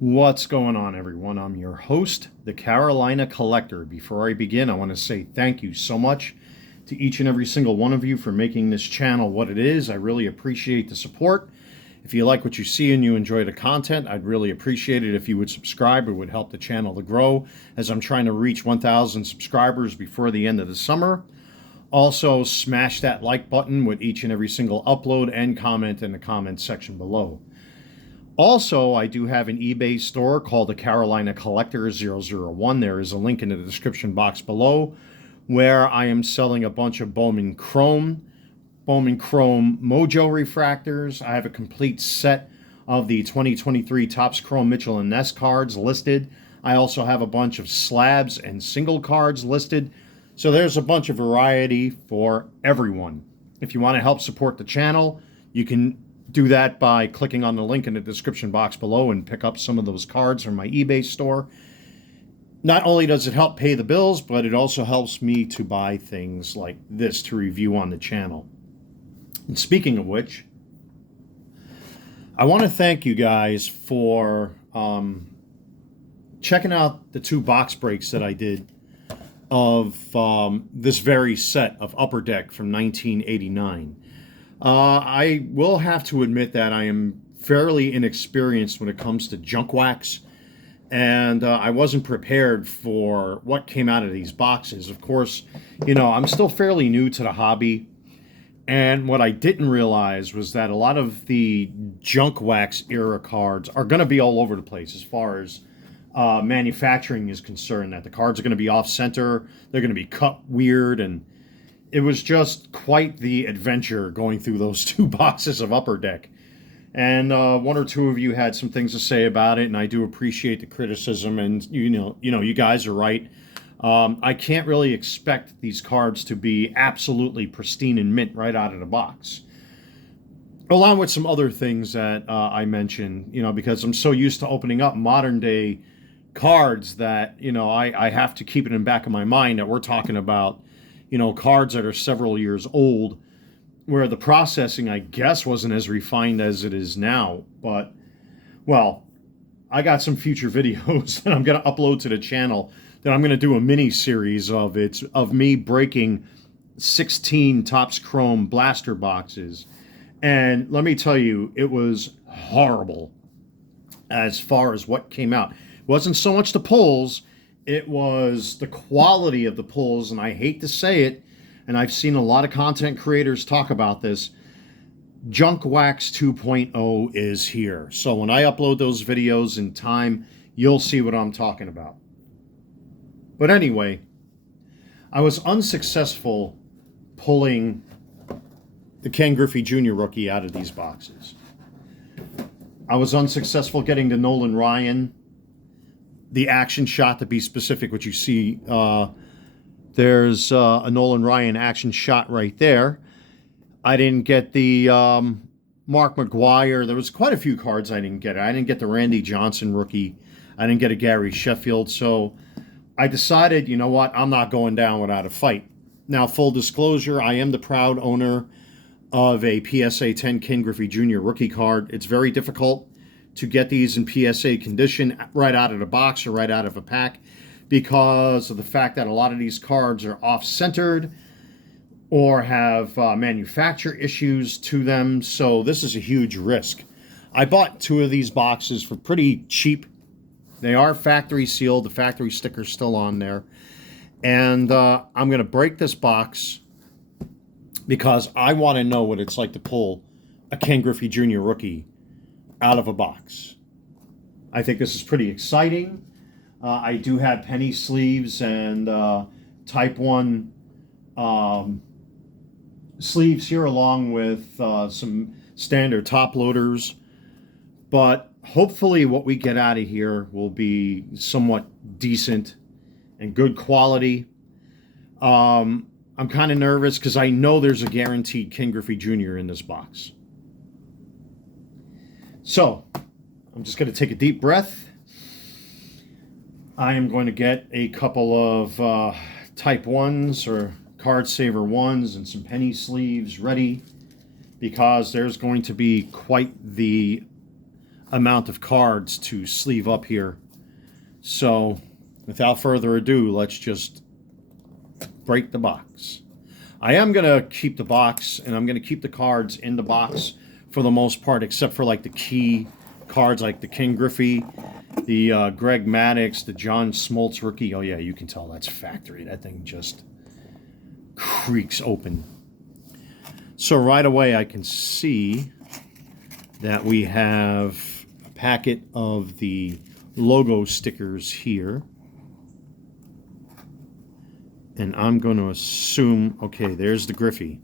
What's going on, everyone? I'm your host, the Carolina Collector. Before I begin, I want to say thank you so much to each and every single one of you for making this channel what it is. I really appreciate the support. If you like what you see and you enjoy the content, I'd really appreciate it if you would subscribe. It would help the channel to grow as I'm trying to reach 1,000 subscribers before the end of the summer. Also, smash that like button with each and every single upload and comment in the comment section below. Also, I do have an eBay store called the Carolina Collector 001. There is a link in the description box below where I am selling a bunch of Bowman Chrome Mojo refractors. I have a complete set of the 2023 Topps Chrome Mitchell and Ness cards listed. I also have a bunch of slabs and single cards listed. So there's a bunch of variety for everyone. If you want to help support the channel, you can do that by clicking on the link in the description box below and pick up some of those cards from my eBay store. Not only does it help pay the bills, but it also helps me to buy things like this to review on the channel. And speaking of which, I want to thank you guys for checking out the 2 box breaks that I did of this very set of Upper Deck from 1989. I will have to admit that I am fairly inexperienced when it comes to junk wax, and I wasn't prepared for what came out of these boxes. Of course, you know, I'm still fairly new to the hobby, and what I didn't realize was that a lot of the junk wax era cards are going to be all over the place as far as manufacturing is concerned, that the cards are going to be off-center, they're going to be cut weird, and it was just quite the adventure going through those 2 boxes of Upper Deck. And one or two of you had some things to say about it, and I do appreciate the criticism. And you guys are right. I can't really expect these cards to be absolutely pristine and mint right out of the box, along with some other things that I mentioned. Because I'm so used to opening up modern day cards that I have to keep it in the back of my mind that we're talking about cards that are several years old, where the processing, I guess, wasn't as refined as it is now. But, well, I got some future videos that I'm going to upload to the channel that I'm going to do a mini series of. It's of me breaking 16 Topps Chrome blaster boxes. And let me tell you, it was horrible as far as what came out. It wasn't so much the pulls, it was the quality of the pulls, and I hate to say it, and I've seen a lot of content creators talk about this, Junk Wax 2.0 is here. So when I upload those videos in time, you'll see what I'm talking about. But anyway, I was unsuccessful pulling the Ken Griffey Jr. rookie out of these boxes. I was unsuccessful getting the Nolan Ryan, the action shot, to be specific, what you see. There's a Nolan Ryan action shot right there. I didn't get the Mark McGwire. There was quite a few cards I didn't get. I didn't get the Randy Johnson rookie. I didn't get a Gary Sheffield. So I decided, you know what, I'm not going down without a fight. Now, full disclosure, I am the proud owner of a PSA 10 Ken Griffey Jr. rookie card. It's very difficult to get these in PSA condition right out of the box or right out of a pack because of the fact that a lot of these cards are off-centered or have manufacturer issues to them. So this is a huge risk. I bought 2 of these boxes for pretty cheap. They are factory sealed. The factory sticker's still on there. And I'm going to break this box because I want to know what it's like to pull a Ken Griffey Jr. rookie out of a box. I think this is pretty exciting. I do have penny sleeves and Type 1 sleeves here, along with some standard top loaders. But hopefully what we get out of here will be somewhat decent and good quality. I'm kind of nervous because I know there's a guaranteed Ken Griffey Jr. in this box. So, I'm just going to take a deep breath. I am going to get a couple of Type 1s or Card Saver 1s and some penny sleeves ready, because there's going to be quite the amount of cards to sleeve up here. So without further ado, let's just break the box. I am going to keep the box, and I'm going to keep the cards in the box for the most part, except for like the key cards like the Ken Griffey, the Greg Maddux, the John Smoltz rookie. Oh yeah, you can tell that's factory. That thing just creaks open. So right away I can see that we have a packet of the logo stickers here. And I'm going to assume, okay, there's the Griffey.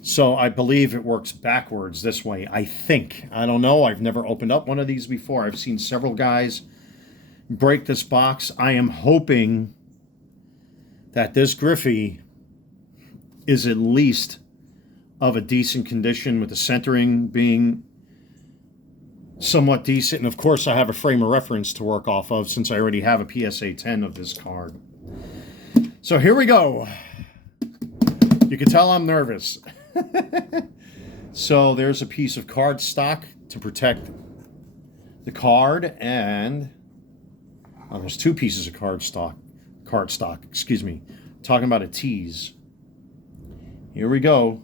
So I believe it works backwards this way, I think. I don't know. I've never opened up one of these before. I've seen several guys break this box. I am hoping that this Griffey is at least of a decent condition, with the centering being somewhat decent. And of course, I have a frame of reference to work off of since I already have a PSA 10 of this card. So here we go. You can tell I'm nervous. So there's a piece of cardstock to protect the card, and there's two pieces of cardstock, excuse me. Talking about a tease. Here we go.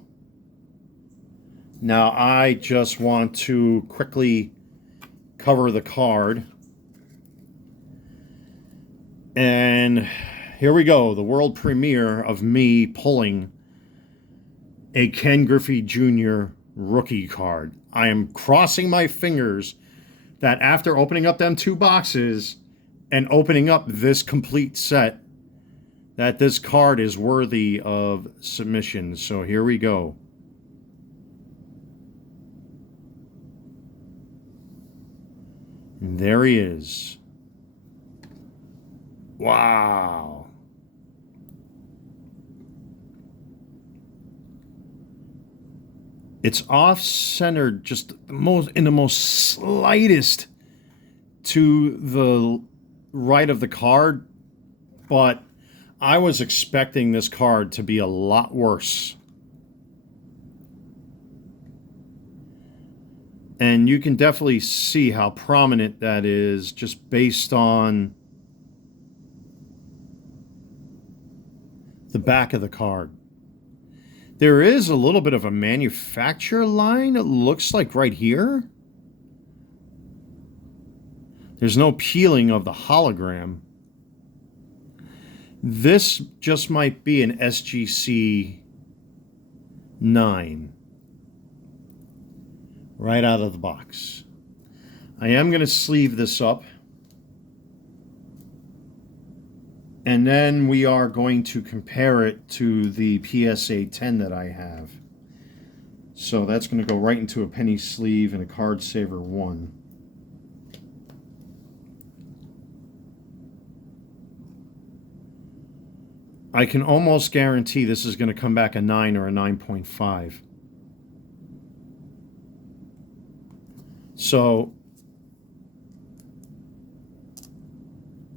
Now I just want to quickly cover the card. And here we go, the world premiere of me pulling a Ken Griffey Jr. rookie card. I am crossing my fingers that after opening up them two boxes and opening up this complete set, that this card is worthy of submission. So here we go. And there he is. Wow. It's off-centered just in the most slightest to the right of the card, but I was expecting this card to be a lot worse. And you can definitely see how prominent that is just based on the back of the card. There is a little bit of a manufacturer line, it looks like right here. There's no peeling of the hologram. This just might be an SGC 9. Right out of the box. I am going to sleeve this up. And then we are going to compare it to the PSA 10 that I have. So that's going to go right into a penny sleeve and a Card Saver 1. I can almost guarantee this is going to come back a 9 or a 9.5. So,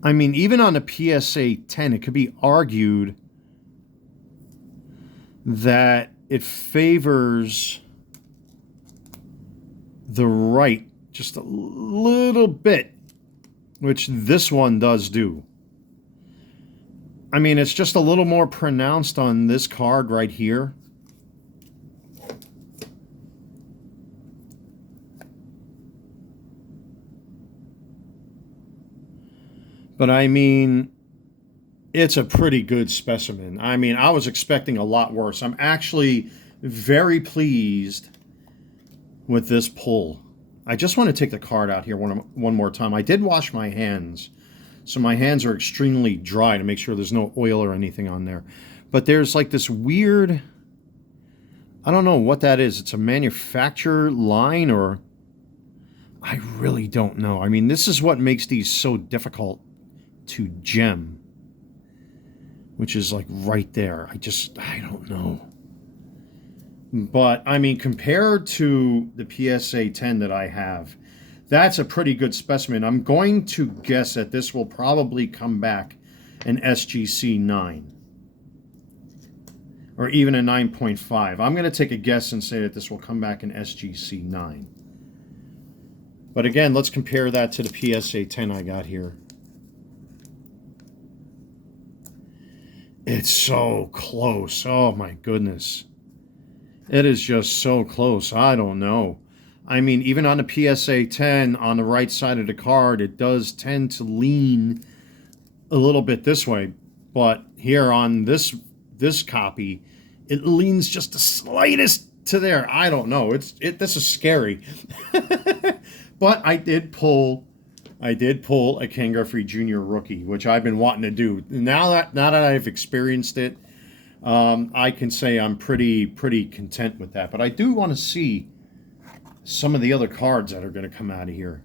I mean, even on the PSA 10, it could be argued that it favors the right just a little bit, which this one does do. I mean, it's just a little more pronounced on this card right here. But I mean, it's a pretty good specimen. I mean, I was expecting a lot worse. I'm actually very pleased with this pull. I just want to take the card out here one more time. I did wash my hands, so my hands are extremely dry to make sure there's no oil or anything on there. But there's like this weird, I don't know what that is. It's a manufacturer line, or I really don't know. I mean, this is what makes these so difficult to gem, which is like right there. I don't know. But I mean, compared to the PSA 10 that I have, that's a pretty good specimen. I'm going to guess that this will probably come back an SGC 9 or even a 9.5. I'm going to take a guess and say that this will come back an SGC 9. But again, let's compare that to the PSA 10 I got here. It's so close. Oh my goodness. It is just so close. I don't know. I mean, even on the PSA 10, on the right side of the card, it does tend to lean a little bit this way. But here on this copy, it leans just the slightest to there. I don't know. This is scary. But I did pull a Ken Griffey Jr. rookie, which I've been wanting to do. Now that I've experienced it, I can say I'm pretty content with that. But I do want to see some of the other cards that are going to come out of here.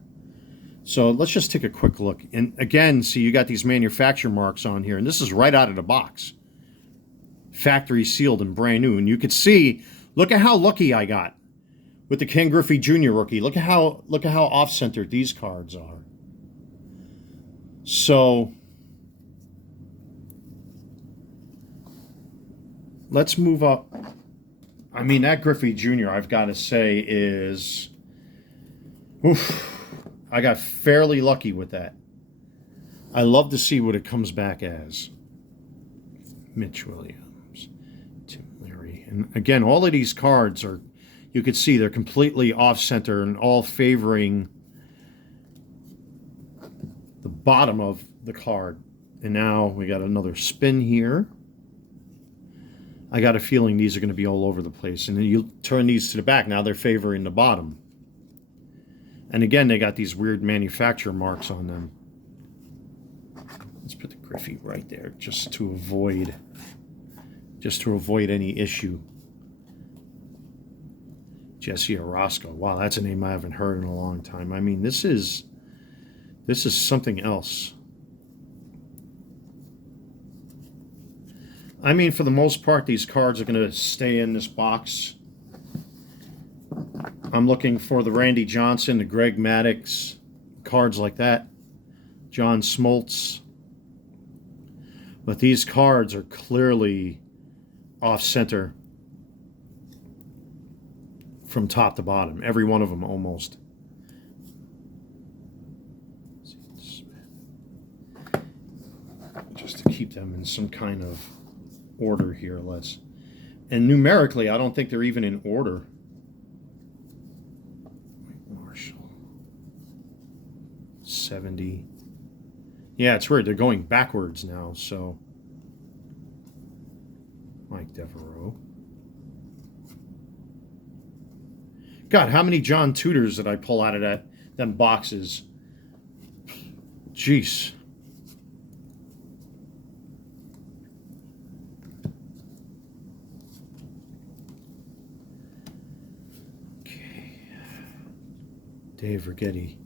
So let's just take a quick look. And again, see, you got these manufacturer marks on here, and this is right out of the box. Factory sealed and brand new. And you could see, look at how lucky I got with the Ken Griffey Jr. rookie. Look at how off-centered these cards are. So let's move up. I mean, that Griffey Jr., I've got to say, is... Oof, I got fairly lucky with that. I love to see what it comes back as. Mitch Williams, Tim Leary. And again, all of these cards are, you could see they're completely off-center and all favoring the bottom of the card. And now we got another spin here. I got a feeling these are going to be all over the place. And then you turn these to the back. Now they're favoring the bottom. And again, they got these weird manufacturer marks on them. Let's put the Griffey right there just to avoid any issue. Jesse Orozco. Wow, that's a name I haven't heard in a long time. I mean, this is something else. I mean, for the most part, these cards are going to stay in this box. I'm looking for the Randy Johnson, the Greg Maddux, cards like that. John Smoltz. But these cards are clearly off-center from top to bottom. Every one of them, almost. Just to keep them in some kind of order here, let's. And numerically, I don't think they're even in order. Marshall. 70. Yeah, it's weird. They're going backwards now, so. Mike Devereaux. God, how many John Tudors did I pull out of them boxes? Jeez. Dave Righetti.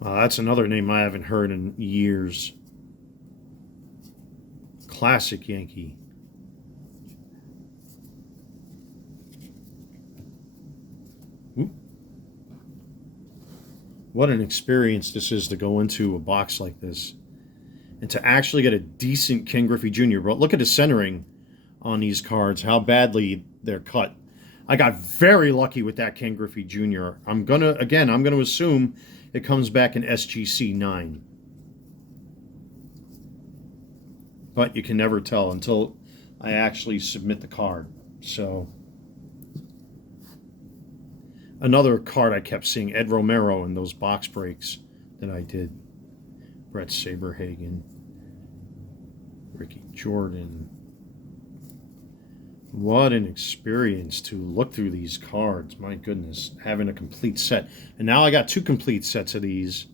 That's another name I haven't heard in years. Classic Yankee. Ooh. What an experience this is to go into a box like this. And to actually get a decent Ken Griffey Jr. But look at the centering on these cards, how badly they're cut. I got very lucky with that Ken Griffey Jr. I'm going to assume it comes back in SGC 9. But you can never tell until I actually submit the card. So, another card I kept seeing, Ed Romero in those box breaks that I did. Brett Saberhagen. Ricky Jordan. What an experience to look through these cards. My goodness, having a complete set. And now I got two complete sets of these.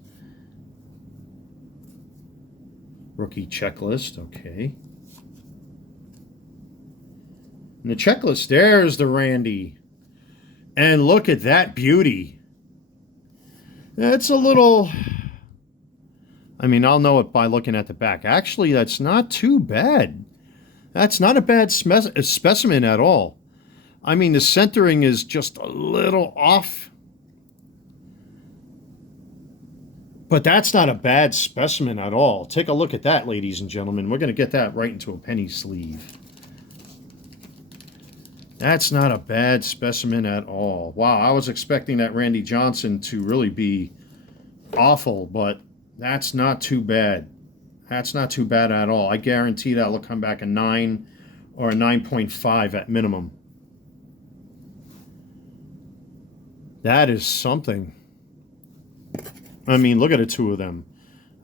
Rookie checklist, okay. And the checklist, there's the Randy. And look at that beauty. It's a little... I mean, I'll know it by looking at the back. Actually, that's not too bad. That's not a bad specimen at all. I mean, the centering is just a little off. But that's not a bad specimen at all. Take a look at that, ladies and gentlemen. We're going to get that right into a penny sleeve. That's not a bad specimen at all. Wow, I was expecting that Randy Johnson to really be awful, but that's not too bad. That's not too bad at all. I guarantee that'll come back a 9 or a 9.5 at minimum. That is something. I mean, look at the two of them.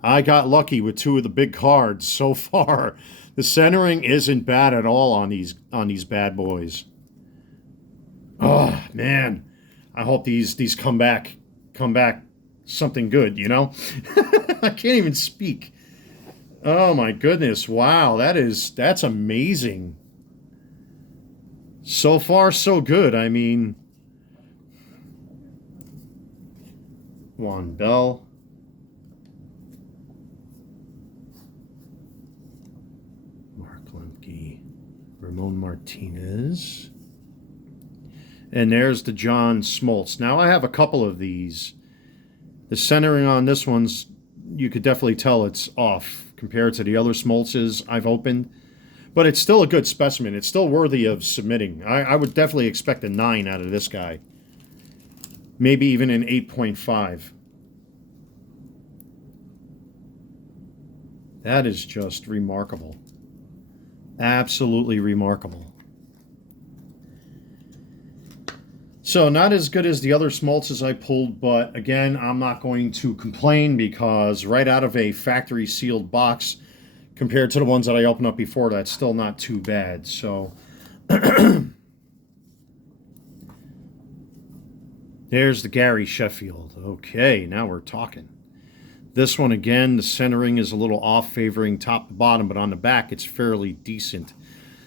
I got lucky with two of the big cards so far. The centering isn't bad at all on these bad boys. Oh man, I hope these come back something good. You know, I can't even speak. Oh my goodness! Wow, that's amazing. So far, so good. I mean, Juan Bell. Mark Lemke. Ramon Martinez. And there's the John Smoltz. Now, I have a couple of these. The centering on this one's, you could definitely tell it's off compared to the other Smoltzes I've opened. But it's still a good specimen. It's still worthy of submitting. I would definitely expect a 9 out of this guy. Maybe even an 8.5. That is just remarkable. Absolutely remarkable. So not as good as the other Smoltzes I pulled, but again, I'm not going to complain because right out of a factory sealed box, compared to the ones that I opened up before, that's still not too bad. So there's the Gary Sheffield. Okay, now we're talking. This one, again, the centering is a little off, favoring top to bottom, but on the back, it's fairly decent.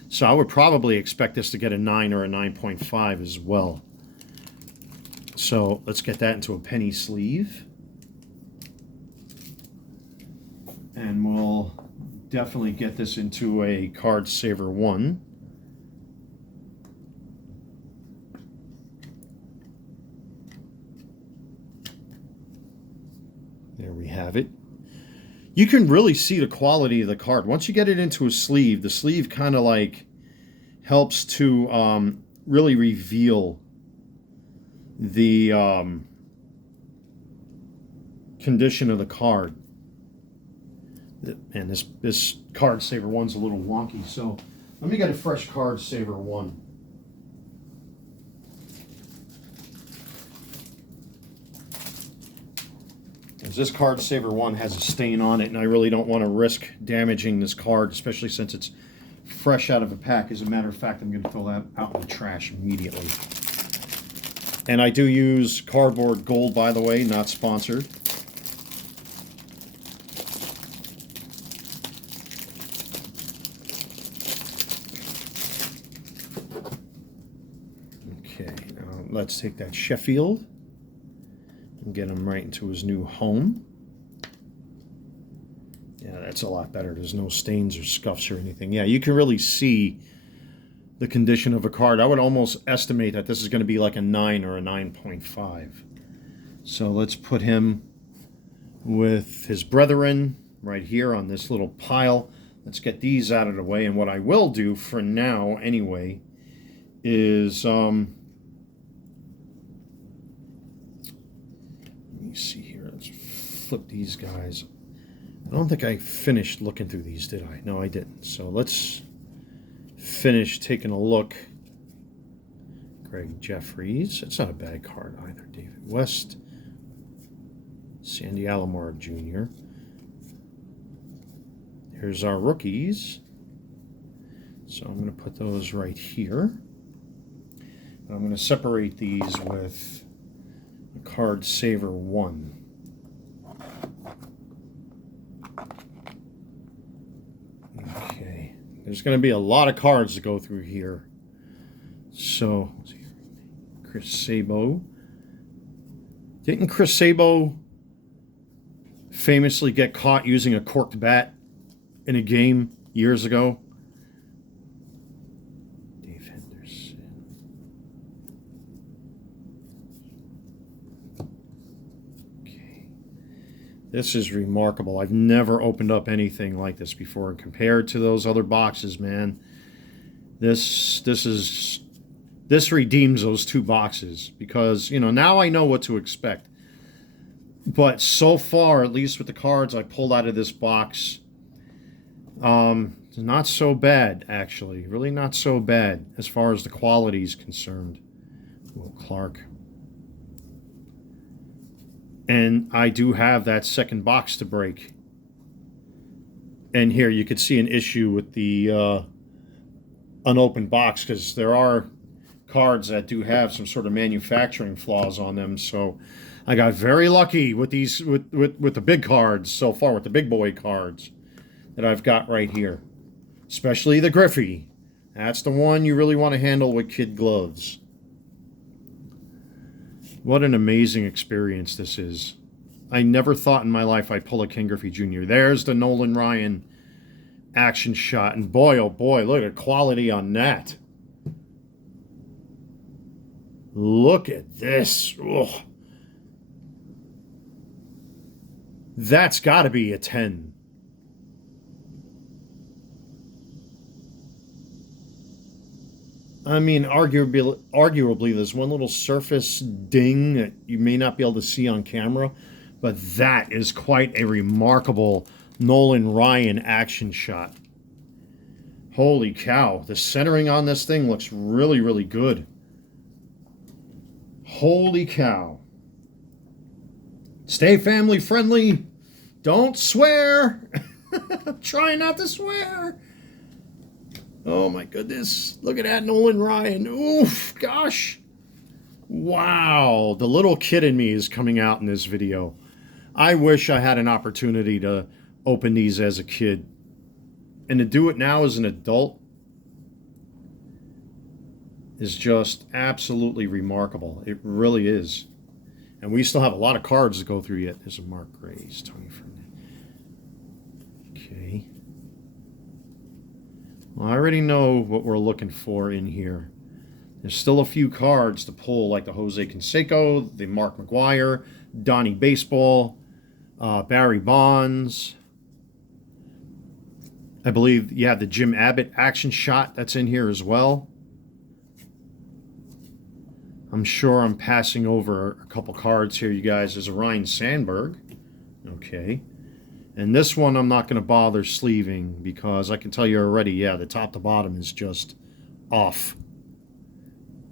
So I would probably expect this to get a 9 or a 9.5 as well. So let's get that into a penny sleeve. And we'll definitely get this into a Card Saver 1. There we have it. You can really see the quality of the card. Once you get it into a sleeve, the sleeve kind of like helps to really reveal the condition of the card. And this Card Saver 1's a little wonky, so let me get a fresh Card Saver 1. Because this Card Saver 1 has a stain on it, and I really don't want to risk damaging this card, especially since it's fresh out of a pack. As a matter of fact, I'm going to throw that out in the trash immediately. And I do use Cardboard Gold, by the way, not sponsored. Okay, now let's take that Sheffield and get him right into his new home. Yeah, that's a lot better. There's no stains or scuffs or anything. Yeah, you can really see the condition of a card. I would almost estimate that this is going to be like a 9 or a 9.5. So let's put him with his brethren right here on this little pile. Let's get these out of the way. And what I will do for now anyway is let me see here. Let's flip these guys. I don't think I finished looking through these, did I? No, I didn't. So let's finish taking a look. Greg Jeffries. It's not a bad card either. David West. Sandy Alomar Jr. Here's our rookies. So I'm going to put those right here. I'm going to separate these with a Card Saver 1. Okay. There's going to be a lot of cards to go through here. So, let's see. Chris Sabo. Didn't Chris Sabo famously get caught using a corked bat in a game years ago? Dave Henderson. Okay. This is remarkable. I've never opened up anything like this before. And compared to those other boxes, man, this is this redeems those 2 boxes because, you know, now I know what to expect. But so far, at least with the cards I pulled out of this box, not so bad, actually. Really not so bad as far as the quality is concerned. Will Clark. And I do have that second box to break. And here you could see an issue with the unopened box because there are cards that do have some sort of manufacturing flaws on them. So I got very lucky with these with the big cards so far, with the big boy cards that I've got right here. Especially the Griffey. That's the one you really want to handle with kid gloves. What an amazing experience this is. I never thought in my life I'd pull a Ken Griffey Jr. There's the Nolan Ryan action shot. And boy, oh boy, look at the quality on that. Look at this. Ugh. That's got to be a 10. I mean, arguably, there's one little surface ding that you may not be able to see on camera, but that is quite a remarkable Nolan Ryan action shot. Holy cow. The centering on this thing looks really, really good. Holy cow. Stay family friendly. Don't swear. Try not to swear. Oh my goodness. Look at that Nolan Ryan. Oof, gosh. Wow. The little kid in me is coming out in this video. I wish I had an opportunity to open these as a kid. And to do it now as an adult is just absolutely remarkable. It really is. And we still have a lot of cards to go through yet. There's a Mark Grace, Tony Fernandez. Okay. Well, I already know what we're looking for in here. There's still a few cards to pull, like the Jose Canseco, the Mark McGuire, Donnie Baseball, Barry Bonds. I believe, yeah, the Jim Abbott action shot that's in here as well. I'm sure I'm passing over a couple cards here, you guys. There's a Ryan Sandberg. Okay. And this one I'm not going to bother sleeving because I can tell you already, yeah, the top to bottom is just off.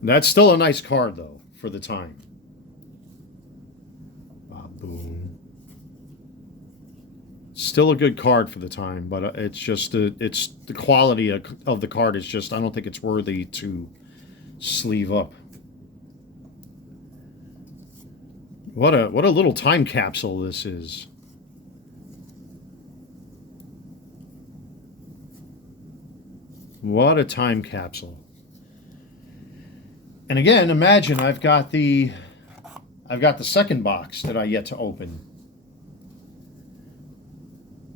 That's still a nice card, though, for the time. Boom. Still a good card for the time, but it's just it's the quality of the card is just, I don't think it's worthy to sleeve up. What a little time capsule this is. What a time capsule. And again, imagine I've got the second box that I yet to open.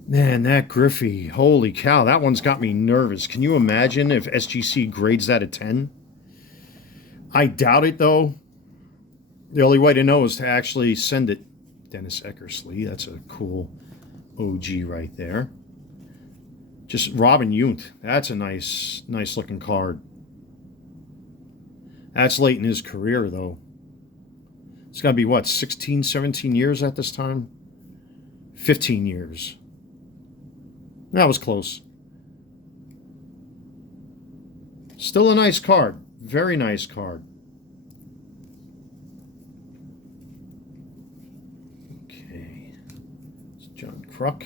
Man, that Griffey, holy cow, that one's got me nervous. Can you imagine if SGC grades that a 10? I doubt it, though. The only way to know is to actually send it. Dennis Eckersley, that's a cool OG right there. Just Robin Yount, that's a nice looking card. That's late in his career, though. It's got to be, what, 16, 17 years at this time? 15 years. That was close. Still a nice card. Very nice card. Okay. It's John Kruk.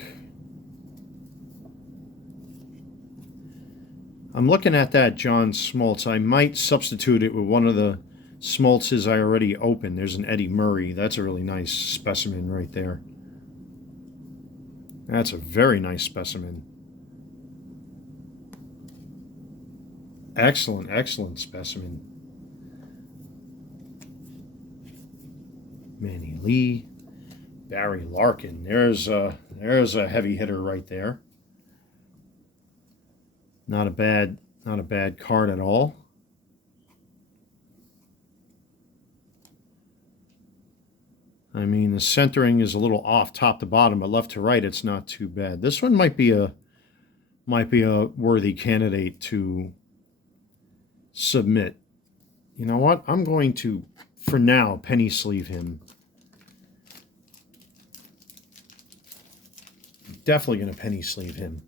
I'm looking at that John Smoltz. I might substitute it with one of the Smoltzes I already opened. There's an Eddie Murray. That's a really nice specimen right there. That's a very nice specimen. Excellent, excellent specimen. Manny Lee, Barry Larkin. There's a heavy hitter right there. Not a bad card at all. I mean, the centering is a little off top to bottom, but left to right, it's not too bad. This one might be a worthy candidate to submit. You know what? I'm going to, for now, penny sleeve him. Definitely going to penny sleeve him.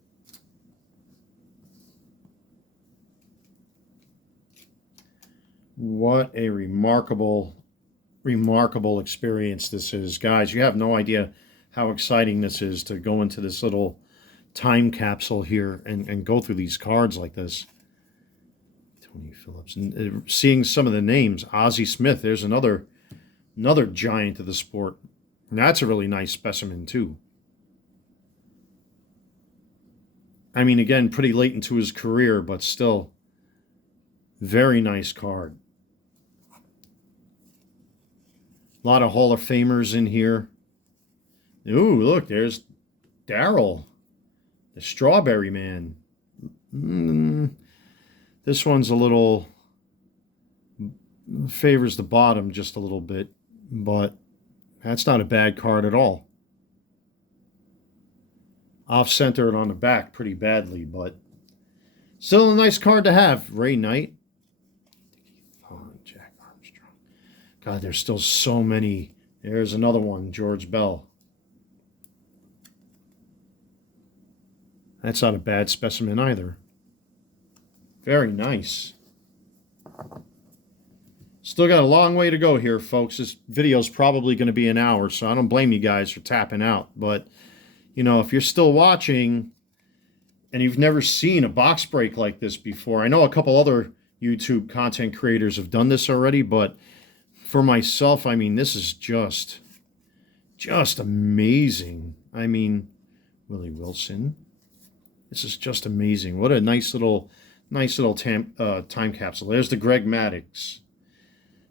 What a remarkable experience this is. Guys, you have no idea how exciting this is to go into this little time capsule here and go through these cards like this. Tony Phillips. And seeing some of the names. Ozzie Smith, there's another giant of the sport. And that's a really nice specimen too. I mean, again, pretty late into his career, but still very nice card. A lot of Hall of Famers in here. Ooh, look, there's Darryl, the Strawberry Man. This one's a little, favors the bottom just a little bit, but that's not a bad card at all. Off-centered on the back pretty badly, but still a nice card to have. Ray Knight. Jack Armstrong. God, there's still so many. There's another one, George Bell. That's not a bad specimen either. Very nice. Still got a long way to go here, folks. This video's probably going to be an hour, so I don't blame you guys for tapping out. But, you know, if you're still watching and you've never seen a box break like this before, I know a couple other YouTube content creators have done this already, but for myself, I mean, this is just amazing. I mean, Willie Wilson. This is just amazing. What a nice little time capsule. There's the Greg Maddux.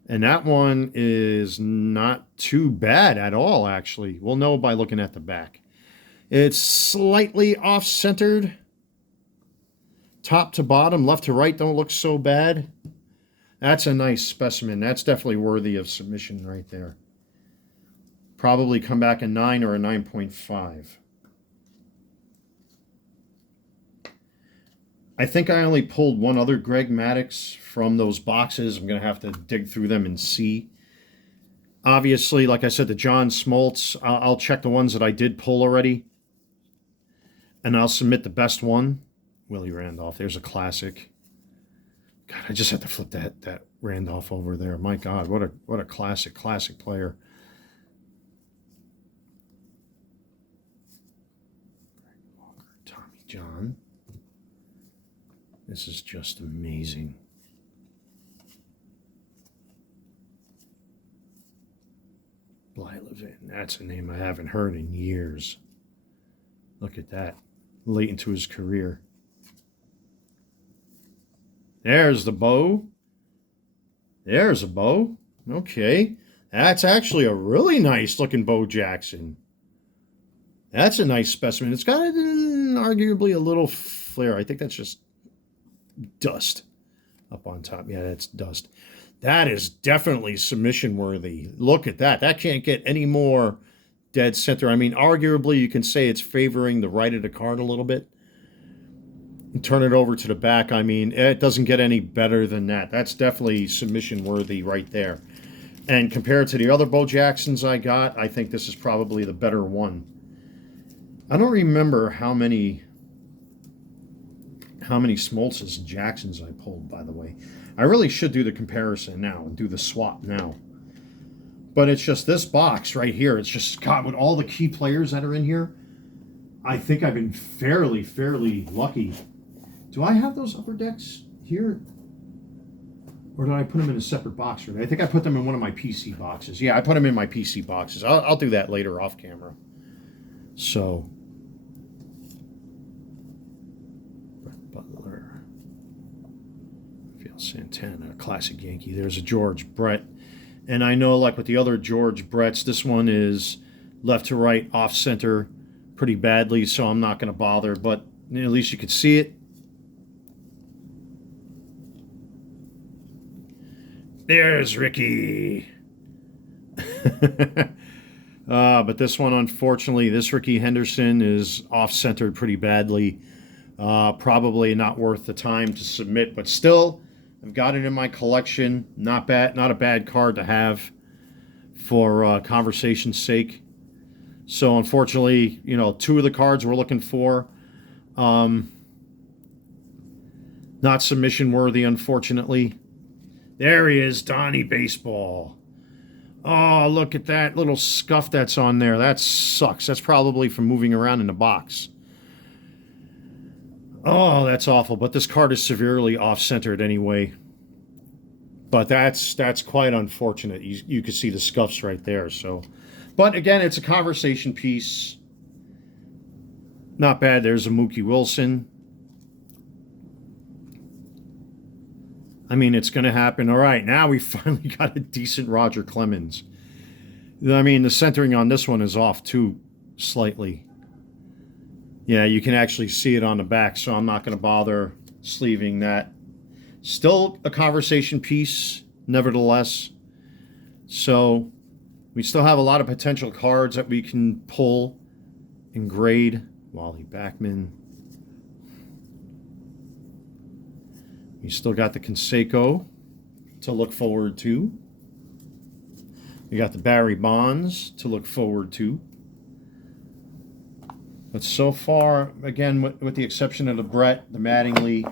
And that one is not too bad at all, actually. We'll know by looking at the back. It's slightly off-centered. Top to bottom, left to right don't look so bad. That's a nice specimen. That's definitely worthy of submission right there. Probably come back a 9 or a 9.5. I think I only pulled one other Greg Maddux from those boxes. I'm going to have to dig through them and see. Obviously, like I said, the John Smoltz, I'll check the ones that I did pull already. And I'll submit the best one. Willie Randolph, there's a classic. God, I just had to flip that Randolph over there. My God, what a classic player. Tommy John. This is just amazing. Bly Levin, that's a name I haven't heard in years. Look at that, late into his career. There's the Bo. There's a Bo. Okay, that's actually a really nice looking Bo Jackson. That's a nice specimen. It's got arguably a little flare. I think that's just dust up on top. Yeah, that's dust. That is definitely submission worthy. Look at that. That can't get any more dead center. I mean, arguably you can say it's favoring the right of the card a little bit. And turn it over to the back. I mean, it doesn't get any better than that. That's definitely submission worthy right there. And compared to the other Bo Jacksons I got, I think this is probably the better one. I don't remember how many Smoltzes and Jacksons I pulled, by the way. I really should do the comparison now and do the swap now. But it's just this box right here. It's just, God, with all the key players that are in here, I think I've been fairly lucky. Do I have those upper decks here? Or did I put them in a separate box? I think I put them in one of my PC boxes. Yeah, I put them in my PC boxes. I'll do that later off camera. So, Brett Butler, Phil Santana, classic Yankee. There's a George Brett. And I know, like with the other George Bretts, this one is left to right, off center pretty badly, so I'm not going to bother. But at least you could see it. There's Ricky. But this one, unfortunately, this Ricky Henderson is off-centered pretty badly. Probably not worth the time to submit, but still I've got it in my collection. Not bad, not a bad card to have for conversation's sake. So unfortunately, you know, two of the cards we're looking for, not submission worthy, unfortunately. There he is, Donnie Baseball. Oh, look at that little scuff that's on there. That sucks. That's probably from moving around in the box. Oh, that's awful. But this card is severely off-centered anyway. But that's quite unfortunate. You can see the scuffs right there. So, but again, it's a conversation piece. Not bad. There's a Mookie Wilson. I mean, it's going to happen. All right, now we finally got a decent Roger Clemens. I mean, the centering on this one is off too slightly. Yeah, you can actually see it on the back, so I'm not going to bother sleeving that. Still a conversation piece, nevertheless. So we still have a lot of potential cards that we can pull and grade. Wally Backman. We still got the Canseco to look forward to. We got the Barry Bonds to look forward to. But so far, again, with the exception of the Brett, the Mattingly,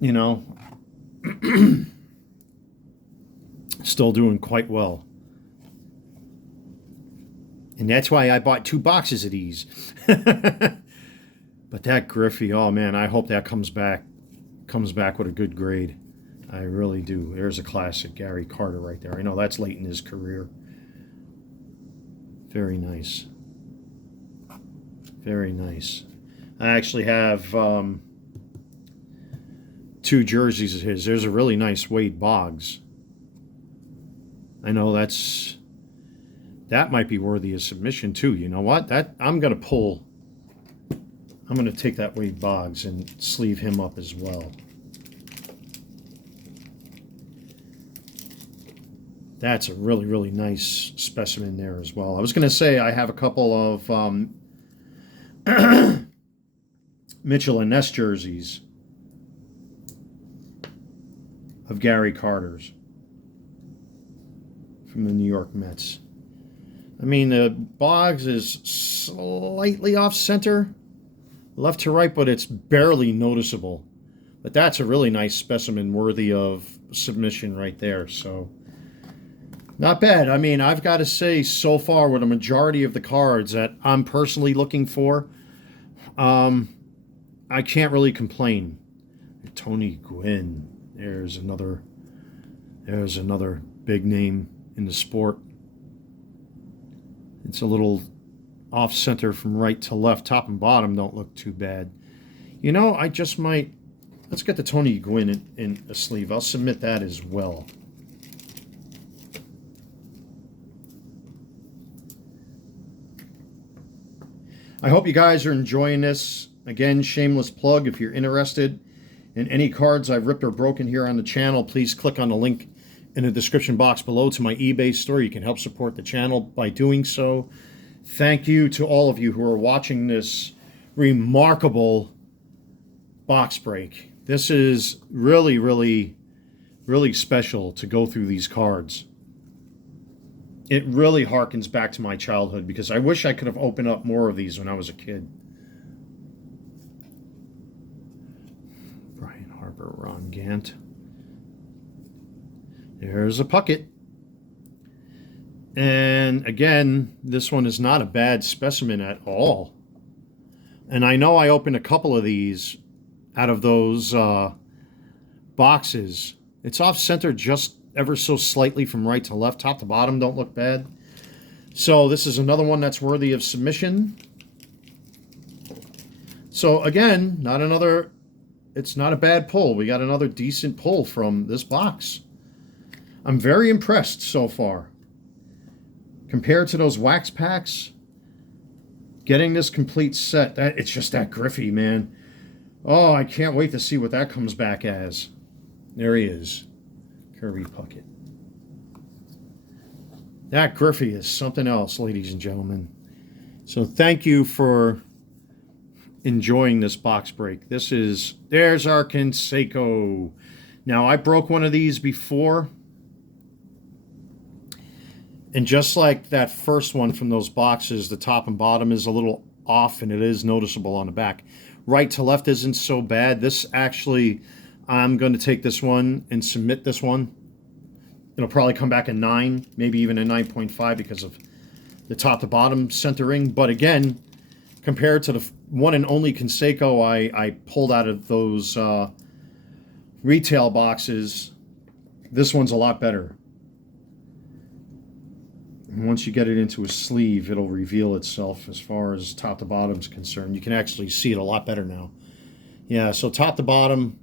you know, still doing quite well. And that's why I bought 2 boxes of these. But that Griffey, oh man, I hope that comes back with a good grade. I really do. There's a classic Gary Carter right there. I know that's late in his career. Very nice. Very nice. I actually have 2 jerseys of his. There's a really nice Wade Boggs. I know that might be worthy of submission too. You know what? I'm going to take that Wade Boggs and sleeve him up as well. That's a really, really nice specimen there as well. I was going to say I have a couple of Mitchell and Ness jerseys of Gary Carter's from the New York Mets. I mean, the Boggs is slightly off-center, left to right, but it's barely noticeable. But that's a really nice specimen worthy of submission right there. So, not bad. I mean, I've got to say, so far, with a majority of the cards that I'm personally looking for, I can't really complain. Tony Gwynn. There's another big name in the sport. It's a little off-center from right to left. Top and bottom don't look too bad. You know, I just might... Let's get the Tony Gwynn in a sleeve. I'll submit that as well. I hope you guys are enjoying this. Again, shameless plug. If you're interested in any cards I've ripped or broken here on the channel, please click on the link in the description box below to my eBay store. You can help support the channel by doing so. Thank you to all of you who are watching this remarkable box break. This is really, really, really special to go through these cards. It really harkens back to my childhood because I wish I could have opened up more of these when I was a kid. Brian Harper, Ron Gant. There's a Puckett. And again, this one is not a bad specimen at all. And I know I opened a couple of these out of those boxes. It's off-center just ever so slightly from right to left. Top to bottom don't look bad. So this is another one that's worthy of submission. So again, it's not a bad pull. We got another decent pull from this box. I'm very impressed so far. Compared to those wax packs, getting this complete set, it's just that Griffey, man. Oh, I can't wait to see what that comes back as. There he is. Kirby Puckett. That Griffey is something else, ladies and gentlemen. So thank you for enjoying this box break. There's our Conseco. Now, I broke one of these before, and just like that first one from those boxes, the top and bottom is a little off, and it is noticeable on the back. Right to left isn't so bad. This actually, I'm going to take this one and submit this one. It'll probably come back a 9, maybe even a 9.5 because of the top to bottom centering. But again, compared to the one and only Conseco I pulled out of those retail boxes, this one's a lot better. And once you get it into a sleeve, it'll reveal itself as far as top to bottom is concerned. You can actually see it a lot better now. Yeah, so top to bottom,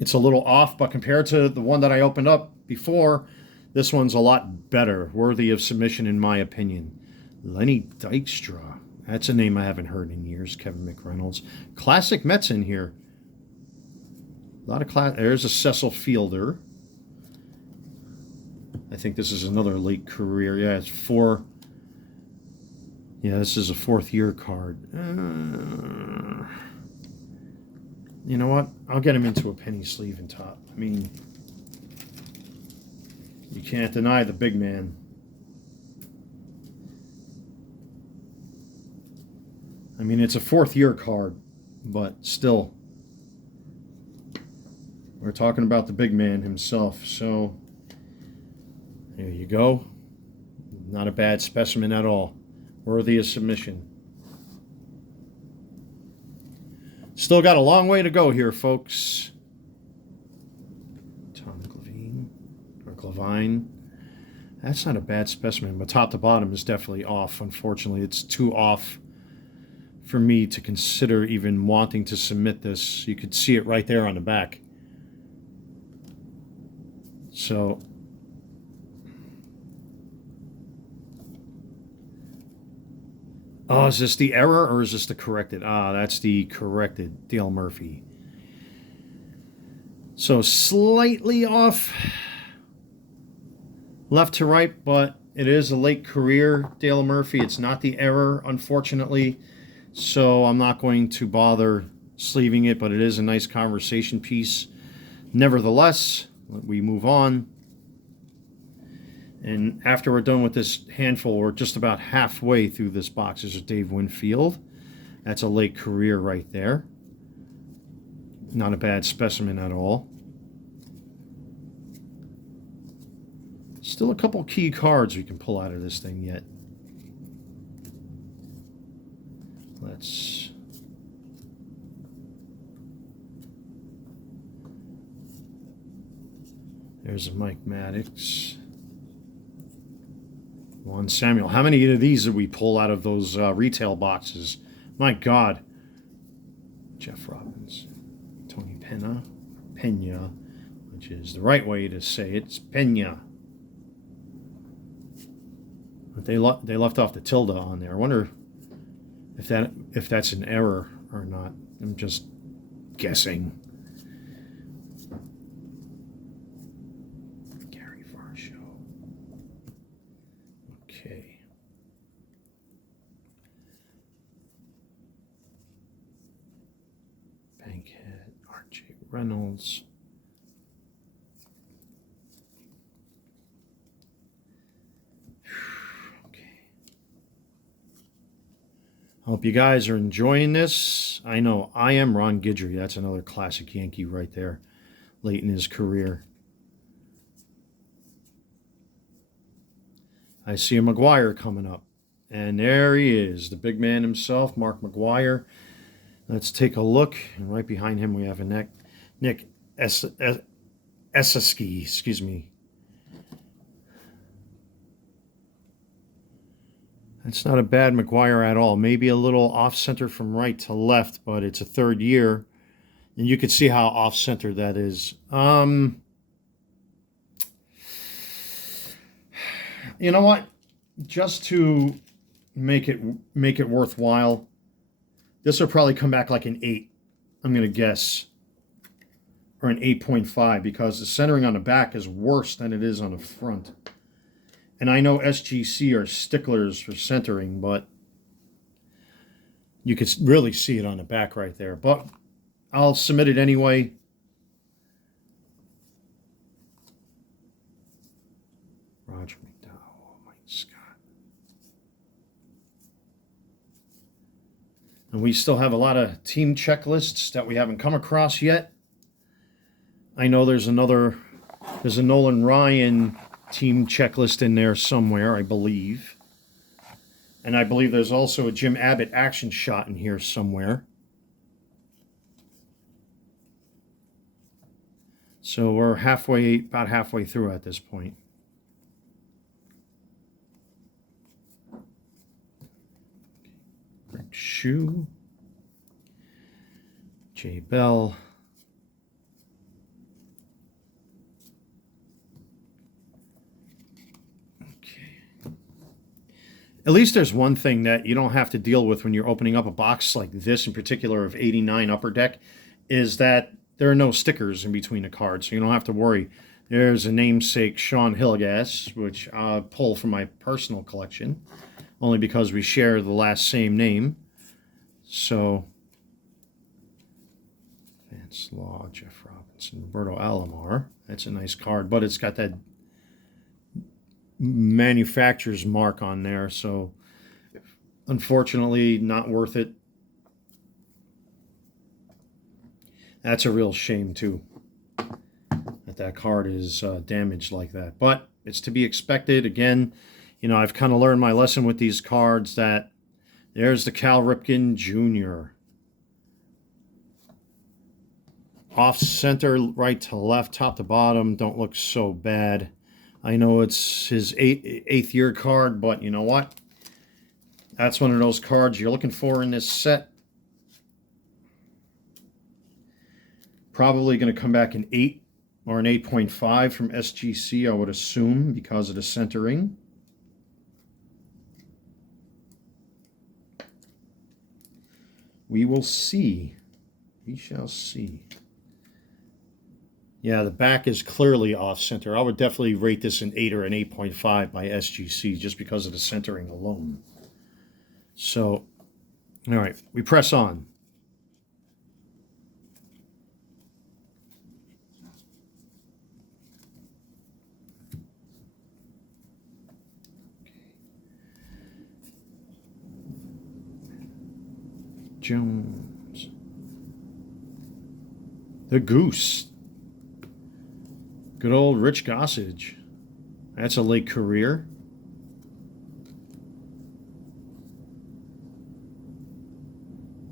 it's a little off, but compared to the one that I opened up before, this one's a lot better, worthy of submission in my opinion. Lenny Dykstra. That's a name I haven't heard in years. Kevin McReynolds. Classic Mets in here. A lot of class. There's a Cecil Fielder. I think this is another late career. Yeah, it's 4. Yeah, this is a 4th-year card. You know what? I'll get him into a penny sleeve and top. I mean, you can't deny the big man. I mean, it's a 4th-year card, but still, we're talking about the big man himself. So, there you go. Not a bad specimen at all. Worthy of submission. Still got a long way to go here, folks. Tonic Levine or Glavine. That's not a bad specimen, but top to bottom is definitely off. Unfortunately, it's too off for me to consider even wanting to submit this. You could see it right there on the back. So, oh, is this the error or is this the corrected? Ah, that's the corrected Dale Murphy. So slightly off left to right, but it is a late career Dale Murphy. It's not the error, unfortunately. So I'm not going to bother sleeving it, but it is a nice conversation piece. Nevertheless, we move on. And after we're done with this handful, we're just about halfway through this box. This is Dave Winfield. That's a late career right there. Not a bad specimen at all. Still a couple key cards we can pull out of this thing yet. There's a Mike Maddox. Juan Samuel. How many of these did we pull out of those retail boxes? My God. Jeff Robbins. Tony Pena, which is the right way to say it. It's Pena. But they left off the tilde on there. I wonder if that's an error or not. I'm just guessing. Gary Varsho. Okay. Bankhead, R.J. Reynolds. Hope you guys are enjoying this. I know I am. Ron Guidry. That's another classic Yankee right there, late in his career. I see a McGuire coming up. And there he is, the big man himself, Mark McGuire. Let's take a look. And right behind him we have a Nick Esaski, excuse me. That's not a bad McGuire at all. Maybe a little off-center from right to left, but it's a third year. And you can see how off-center that is. You know what? Just to make it worthwhile, this will probably come back like an 8, I'm going to guess. Or an 8.5, because the centering on the back is worse than it is on the front. And I know SGC are sticklers for centering, but You could really see it on the back right there, but I'll submit it anyway. Roger McDowell, Mike Scott. And we still have a lot of team checklists that we haven't come across yet. I know there's a Nolan Ryan team checklist in there somewhere, I believe. And I believe there's also a Jim Abbott action shot in here somewhere. So we're about halfway through at this point. Rick Shue, Jay Bell. At least there's one thing that you don't have to deal with when you're opening up a box like this, in particular of 89 Upper Deck, is that there are no stickers in between the cards, so you don't have to worry. There's a namesake Sean Hilligas, which I pull from my personal collection, only because we share the last same name. So, Vance Law, Jeff Robinson, Roberto Alomar. That's a nice card, but it's got that manufacturer's mark on there, so unfortunately not worth it. That's a real shame too, that card is damaged like that, but it's to be expected. Again, you know, I've kind of learned my lesson with these cards, that there's the Cal Ripken Jr. Off center, right to left, top to bottom, don't look so bad. I know it's his eighth year card, but you know what? That's one of those cards you're looking for in this set. Probably going to come back an 8 or an 8.5 from SGC, I would assume, because of the centering. We will see. We shall see. Yeah, the back is clearly off-center. I would definitely rate this an 8 or an 8.5 by SGC just because of the centering alone. So, all right, we press on. Jones. The Goose. Good old Rich Gossage. That's a late career.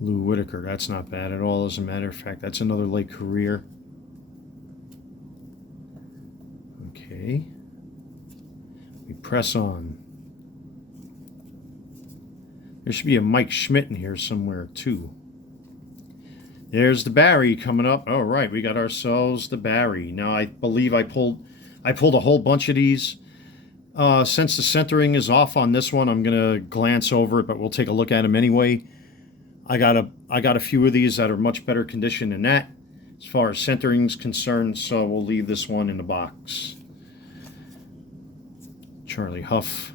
Lou Whitaker, that's not bad at all. As a matter of fact, that's another late career. Okay. We press on. There should be a Mike Schmidt in here somewhere, too. There's the Barry coming up. All right, we got ourselves the Barry. Now, I believe I pulled a whole bunch of these. Since the centering is off on this one, I'm going to glance over it, but we'll take a look at them anyway. I got a few of these that are much better condition than that, as far as centering is concerned, so we'll leave this one in the box. Charlie Huff.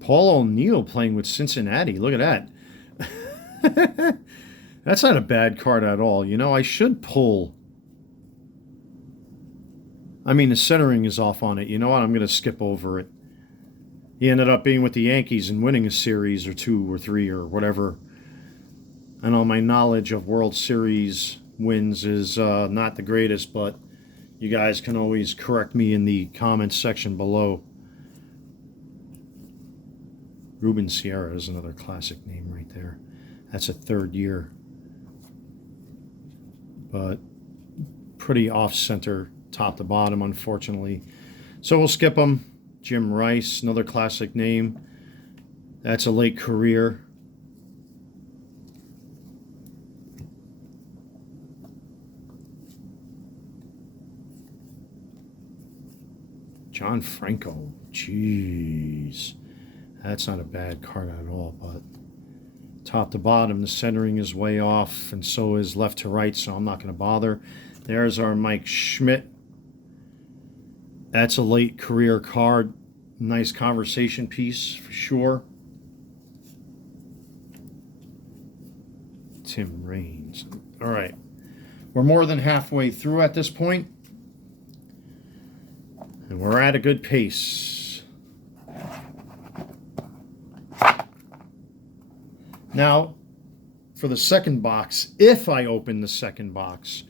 Paul O'Neill playing with Cincinnati. Look at that. That's not a bad card at all. You know, I should pull. I mean, the centering is off on it. You know what? I'm going to skip over it. He ended up being with the Yankees and winning a series or 2 or 3 or whatever. I know my knowledge of World Series wins is not the greatest, but you guys can always correct me in the comments section below. Ruben Sierra is another classic name right there. That's a 3rd year. But pretty off-center, top to bottom, unfortunately. So we'll skip them. Jim Rice, another classic name. That's a late career. John Franco. Jeez. That's not a bad card at all, but Top to bottom, the centering is way off, and so is left to right, so I'm not going to bother. There's our Mike Schmidt. That's a late career card. Nice conversation piece for sure. Tim Raines. All right. We're more than halfway through at this point, and we're at a good pace. Now, for the second box, if I open the second box,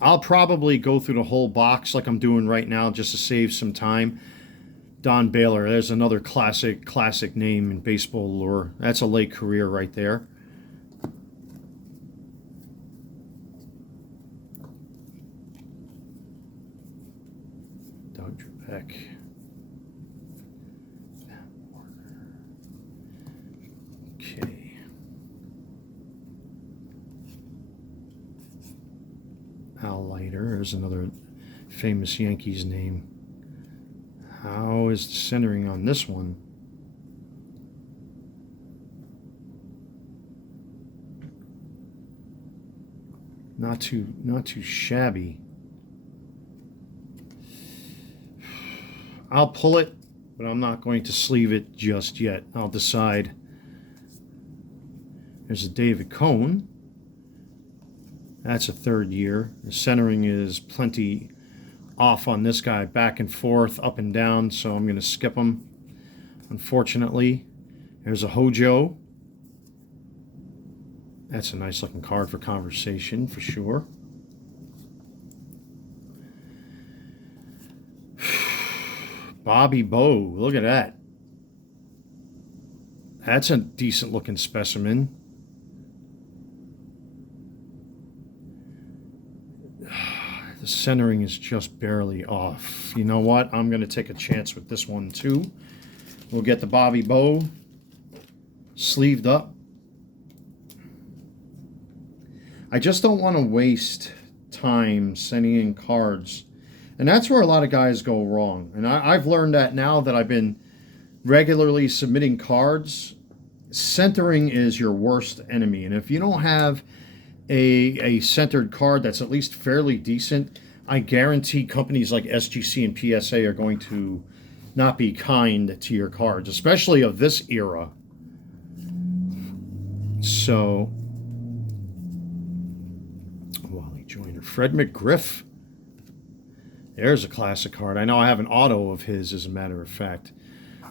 I'll probably go through the whole box like I'm doing right now just to save some time. Don Baylor, there's another classic name in baseball lore. That's a late career right there. Doug Trebek. Okay. Al Leiter, there's another famous Yankees name. How is the centering on this one? Not too shabby. I'll pull it, but I'm not going to sleeve it just yet. I'll decide. There's a David Cohn. That's a third year. The centering is plenty off on this guy, back and forth, up and down, so I'm going to skip him, unfortunately. There's a Hojo. That's a nice looking card for conversation, for sure. Bobby Bowe, look at that. That's a decent looking specimen. The centering is just barely off. You know what? I'm going to take a chance with this one too. We'll get the Bobby Bowe sleeved up. I just don't want to waste time sending in cards. And that's where a lot of guys go wrong. And I've learned that now that I've been regularly submitting cards. Centering is your worst enemy. And if you don't have a centered card that's at least fairly decent, I guarantee companies like SGC and PSA are going to not be kind to your cards, especially of this era. So, Wally Joyner, Fred McGriff. There's a classic card. I know I have an auto of his, as a matter of fact.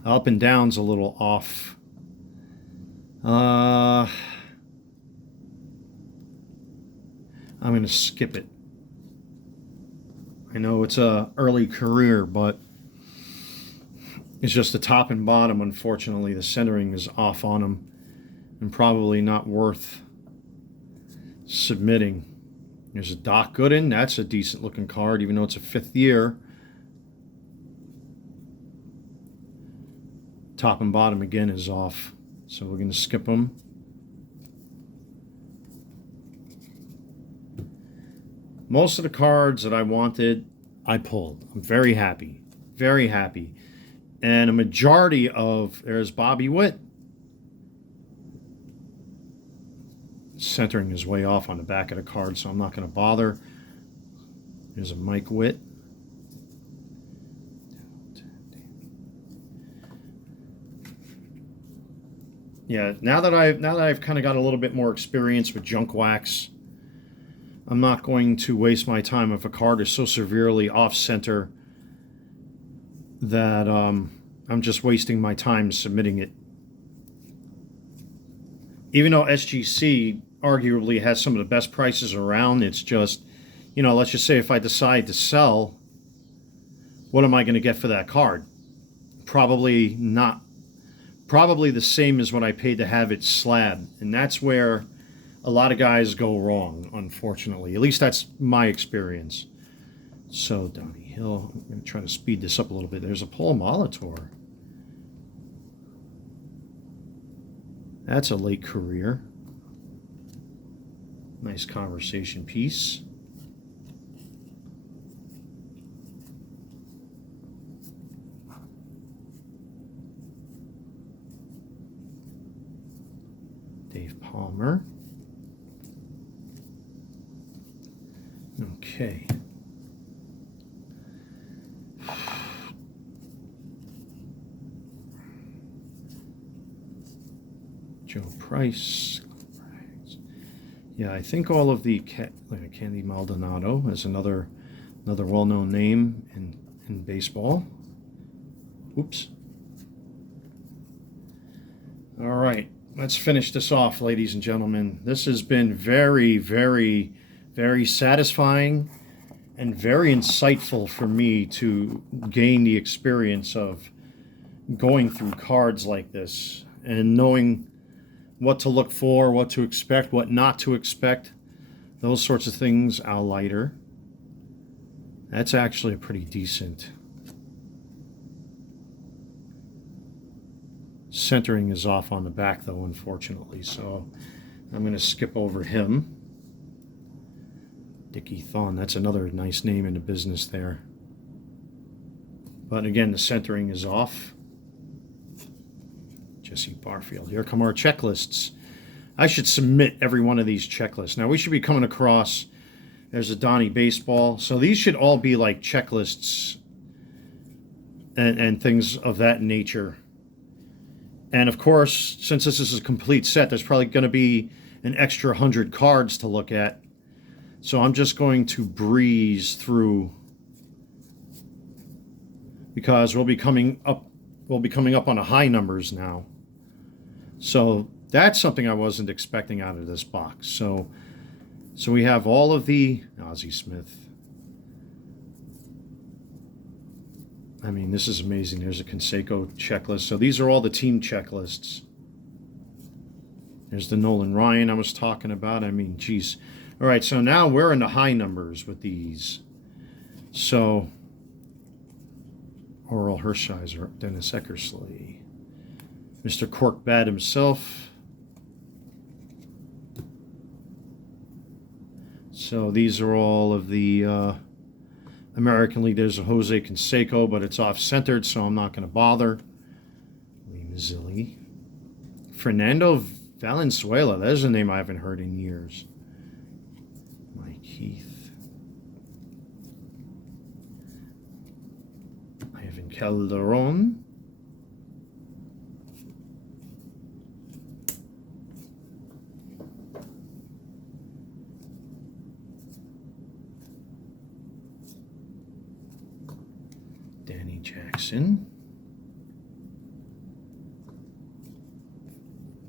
Up and down's a little off. I'm going to skip it. I know it's a early career, but it's just the top and bottom. Unfortunately, the centering is off on them and probably not worth submitting. There's a Doc Gooden. That's a decent looking card, even though it's a fifth year. Top and bottom again is off, so we're going to skip them. Most of the cards that I wanted, I pulled. I'm very happy. Very happy. And a majority of, there's Bobby Witt. Centering is way off on the back of the card, so I'm not going to bother. There's a Mike Witt. Yeah, now that I've kind of got a little bit more experience with junk wax, I'm not going to waste my time if a card is so severely off-center that I'm just wasting my time submitting it. Even though SGC arguably has some of the best prices around, it's just, you know, let's just say if I decide to sell, what am I going to get for that card? Probably not. Probably the same as what I paid to have it slabbed. And that's where a lot of guys go wrong, unfortunately. At least that's my experience. So, Donnie Hill, I'm going to try to speed this up a little bit. There's a Paul Molitor. That's a late career. Nice conversation piece. Dave Palmer. Okay. Joe Price. Yeah, I think all of the Candy Maldonado is another well-known name in baseball. Oops. All right, let's finish this off, ladies and gentlemen. This has been very, very, very satisfying and very insightful for me to gain the experience of going through cards like this and knowing what to look for, what to expect, what not to expect, those sorts of things. Al Leiter. That's actually a pretty decent. Centering is off on the back, though, unfortunately, so I'm going to skip over him. Dickie Thon, that's another nice name in the business there. But again, the centering is off. Jesse Barfield. Here come our checklists. I should submit every one of these checklists. Now, we should be coming across, there's a Donnie Baseball. So these should all be like checklists and things of that nature. And of course, since this is a complete set, there's probably going to be an extra 100 cards to look at. So I'm just going to breeze through because we'll be coming up on the high numbers now. So that's something I wasn't expecting out of this box. So we have all of the Ozzie Smith. I mean, this is amazing. There's a Canseco checklist. So these are all the team checklists. There's the Nolan Ryan I was talking about. I mean, geez. All right, so now we're in the high numbers with these. So Oral Hershiser, Dennis Eckersley, Mr. Cork Bad himself. So these are all of the American League. There's a Jose Canseco, but it's off-centered, so I'm not going to bother. Lee Mazzilli. Fernando Valenzuela. There's a name I haven't heard in years. Mike Heath. Ivan Calderon. Danny Jackson.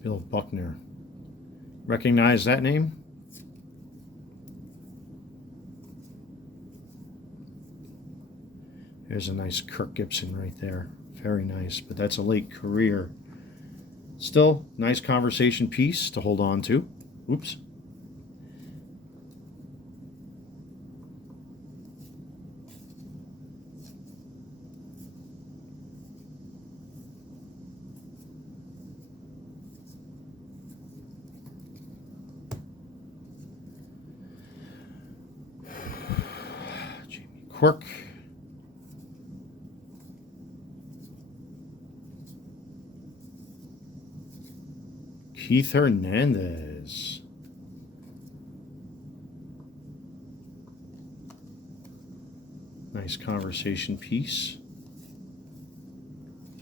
Bill Buckner. Recognize that name? There's a nice Kirk Gibson right there. Very nice, but that's a late career. Still, nice conversation piece to hold on to. Oops. Jamie Quirk. Keith Hernandez. Nice conversation piece.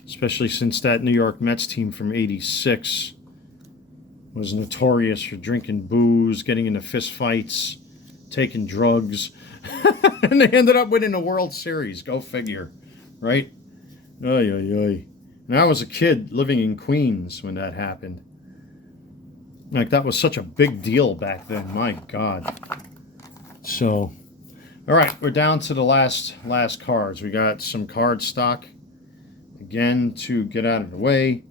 Especially since that New York Mets team from '86 was notorious for drinking booze, getting into fist fights, taking drugs. And they ended up winning the World Series. Go figure. Right? Oy, oy, oy. And I was a kid living in Queens when that happened. Like, that was such a big deal back then. My God. So, all right, we're down to the last cards. We got some card stock, again, to get out of the way.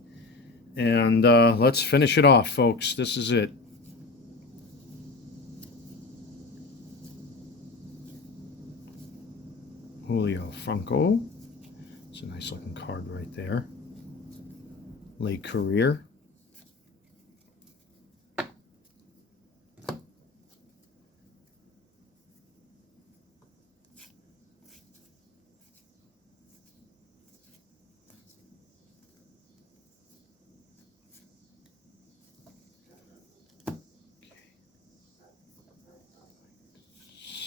And let's finish it off, folks. This is it. Julio Franco. It's a nice looking card right there. Late career.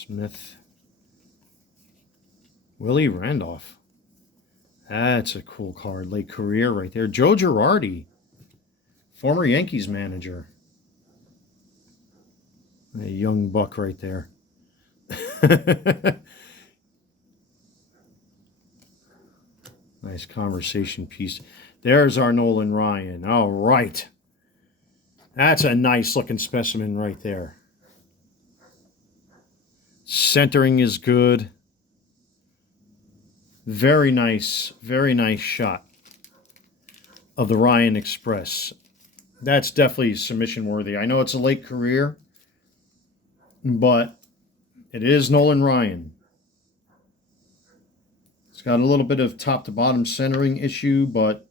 Smith. Willie Randolph. That's a cool card. Late career right there. Joe Girardi, former Yankees manager. A young buck right there. Nice conversation piece. There's our Nolan Ryan. All right. That's a nice looking specimen right there. Centering is good. Very nice shot of the Ryan Express. That's definitely submission worthy. I know it's a late career, but it is Nolan Ryan. It's got a little bit of top to bottom centering issue, but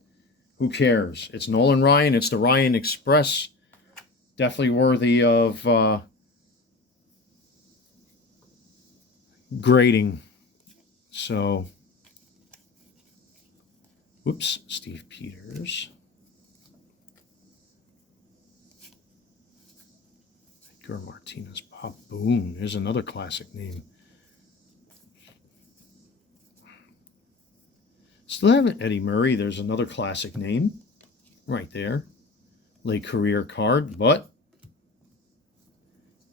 who cares? It's Nolan Ryan. It's the Ryan Express. Definitely worthy of grading. So, whoops, Steve Peters. Edgar Martinez, Bob Boone. There's another classic name. Still haven't Eddie Murray. There's another classic name right there. Late career card, but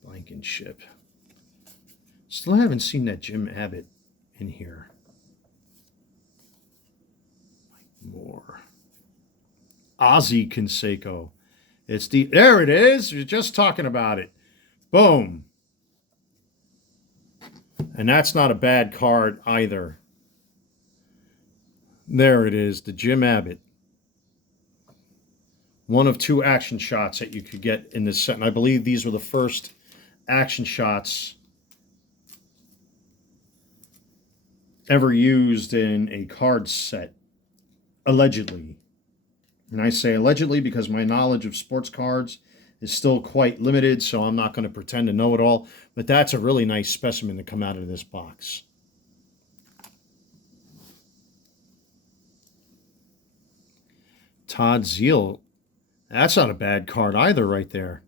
Blankenship. Still haven't seen that Jim Abbott in here. Mike Moore. Ozzie Canseco. There it is. You're just talking about it. Boom. And that's not a bad card either. There it is, the Jim Abbott. One of two action shots that you could get in this set. And I believe these were the first action shots ever used in a card set, allegedly. And I say allegedly because my knowledge of sports cards is still quite limited, so I'm not going to pretend to know it all. But that's a really nice specimen to come out of this box. Todd Zeal. That's not a bad card either right there.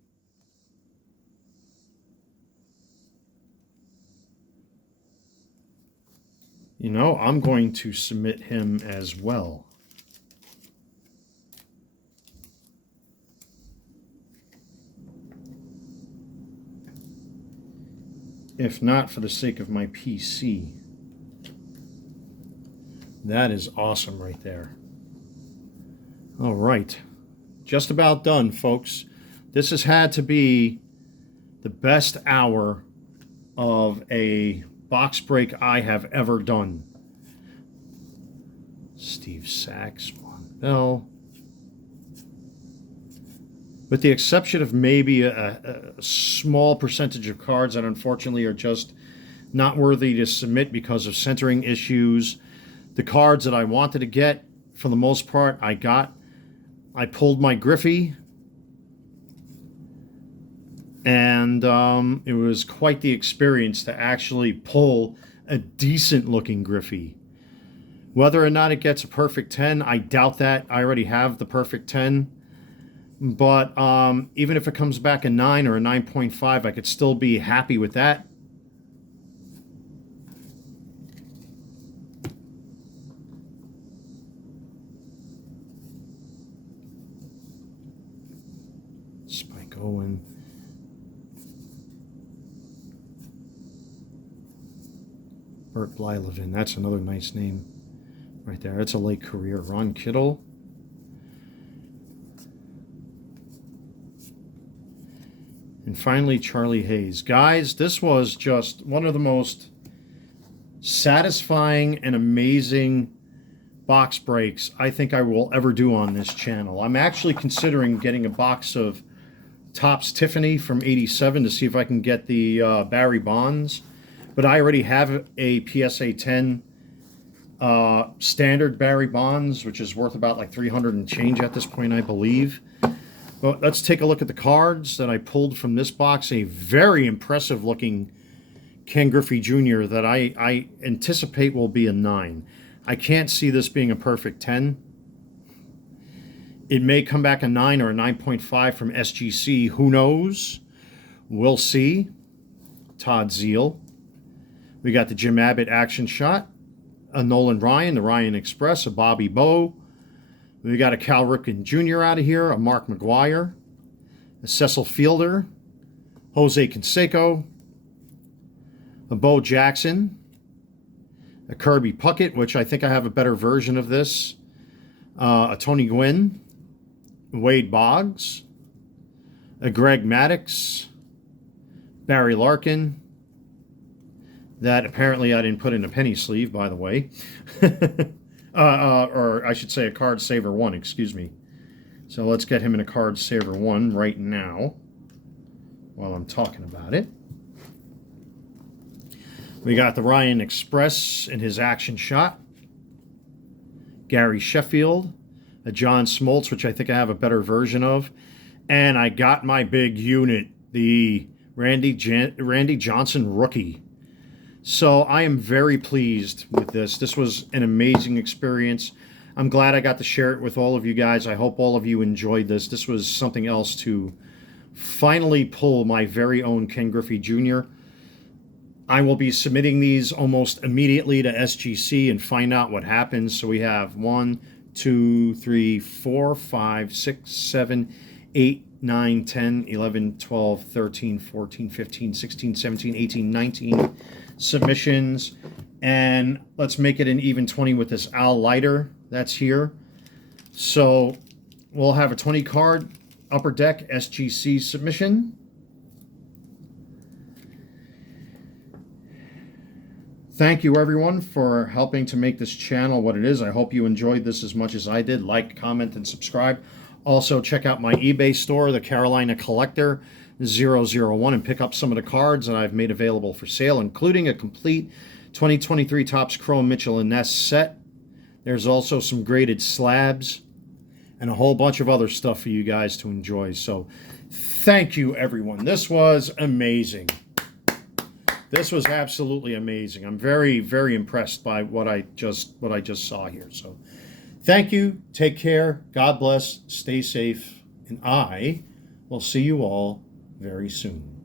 You know, I'm going to submit him as well. If not for the sake of my PC. That is awesome right there. All right. Just about done, folks. This has had to be the best hour of a box break I have ever done. Steve Sachs, Juan Bell. With the exception of maybe a small percentage of cards that unfortunately are just not worthy to submit because of centering issues. The cards that I wanted to get, for the most part, I got. I pulled my Griffey, and it was quite the experience to actually pull a decent-looking Griffey. Whether or not it gets a perfect 10, I doubt that. I already have the perfect 10. But even if it comes back a 9 or a 9.5, I could still be happy with that. Spike Owen. Bert Blyleven. That's another nice name right there. It's a late career. Ron Kittle. And finally, Charlie Hayes. Guys, this was just one of the most satisfying and amazing box breaks I think I will ever do on this channel. I'm actually considering getting a box of Topps Tiffany from '87 to see if I can get the Barry Bonds. But I already have a PSA 10 standard Barry Bonds, which is worth about like 300 and change at this point, I believe. Well, let's take a look at the cards that I pulled from this box. A very impressive looking Ken Griffey Jr. that I anticipate will be a 9. I can't see this being a perfect 10. It may come back a 9 or a 9.5 from SGC. Who knows? We'll see. Todd Zeal. We got the Jim Abbott action shot, a Nolan Ryan, the Ryan Express, a Bobby Bowe. We got a Cal Ripken Jr. out of here, a Mark McGuire, a Cecil Fielder, Jose Canseco, a Bo Jackson, a Kirby Puckett, which I think I have a better version of this, a Tony Gwynn, Wade Boggs, a Greg Maddux, Barry Larkin. That apparently I didn't put in a penny sleeve, by the way. Or I should say a Card Saver 1, excuse me. So let's get him in a Card Saver 1 right now while I'm talking about it. We got the Ryan Express in his action shot. Gary Sheffield, a John Smoltz, which I think I have a better version of. And I got my big unit, the Randy Johnson rookie. So I am very pleased with this. This was an amazing experience. I'm glad I got to share it with all of you guys. I hope all of you enjoyed this. This was something else to finally pull my very own Ken Griffey Jr. I will be submitting these almost immediately to SGC and find out what happens. So we have 1, 2, 3, 4, 5, 6, 7, 8, 9, 10, 11, 12, 13, 14, 15, 16, 17, 18, 19 submissions. And let's make it an even 20 with this Al Leiter that's here. So we'll have a 20 card Upper Deck SGC submission. Thank you, everyone, for helping to make this channel what it is. I hope you enjoyed this as much as I did. Like, comment, and subscribe. Also, check out my eBay store, the Carolina Collector 001, and pick up some of the cards that I've made available for sale, including a complete 2023 Topps Chrome Mitchell & Ness set. There's also some graded slabs and a whole bunch of other stuff for you guys to enjoy. So, thank you, everyone. This was amazing. This was absolutely amazing. I'm very, very impressed by what I just saw here. So, thank you. Take care. God bless. Stay safe. And I will see you all very soon.